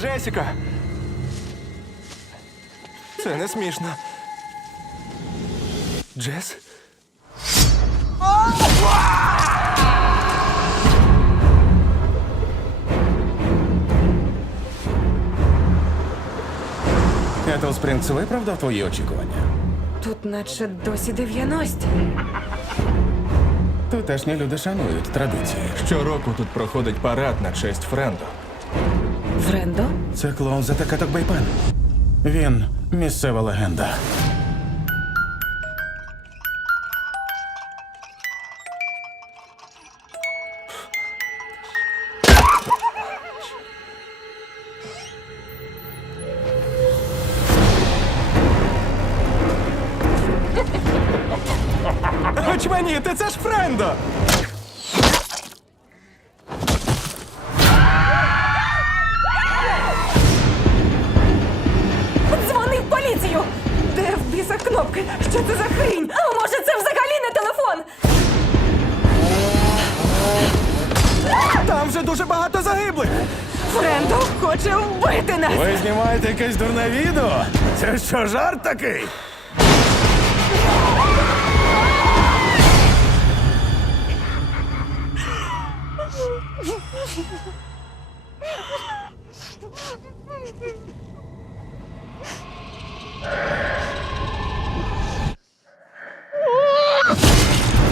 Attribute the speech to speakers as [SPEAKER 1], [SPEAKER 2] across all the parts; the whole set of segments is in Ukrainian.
[SPEAKER 1] Джесіка! Це не смішно. Джес?
[SPEAKER 2] Кетл Спрінгс виправдав твої очікування.
[SPEAKER 3] Тут наче досі 90.
[SPEAKER 2] Тутешні люди шанують традиції.
[SPEAKER 1] Щороку тут проходить парад на честь Френдо.
[SPEAKER 3] Френдо?
[SPEAKER 2] Це клоун за Такаток Бейпен. Він місцева легенда.
[SPEAKER 1] Очманіти, це ж Френдо!
[SPEAKER 3] Біса? Що це за хрінь? А може це взагалі не телефон?
[SPEAKER 1] Там вже дуже багато загиблих!
[SPEAKER 3] Френдо хоче вбити нас!
[SPEAKER 2] Ви знімаєте якесь дурне відео? Це що, жарт такий?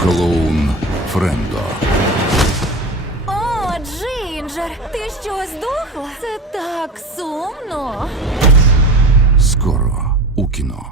[SPEAKER 4] Клоун Френдо.
[SPEAKER 5] О, Джинджер, ти що здохла? Це так сумно. Скоро у кіно.